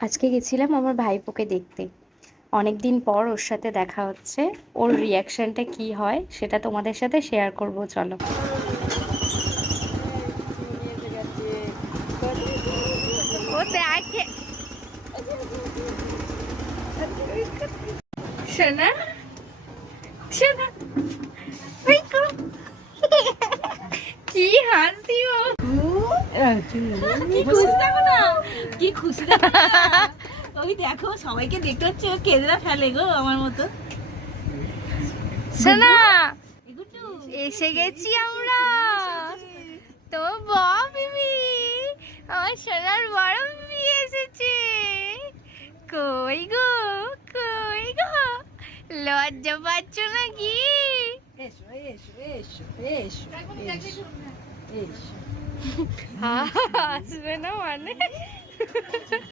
আজকে গেছিলাম আমার ভাইপোকে দেখতে। অনেক দিন পর ওর সাথে দেখা হচ্ছে। ওর রিয়াকশনটা কি হয় সেটা তোমাদের সাথে শেয়ার করব, চলো। কি হাসি ও। কি খুশি দেখো না কি খুশি দেখো না ওই দেখো সবাইকে দেখতে হচ্ছে কেদরা ফেলে গো আমার মতো শোনা এসে গেছি আমরা। তো বিবি আমার সোনার বড় বিবি এসেছে। কই গো কই গো লজ্জা পাচ্ছ নাকি? এসো এসো এসো এসো। আসবে না মানে?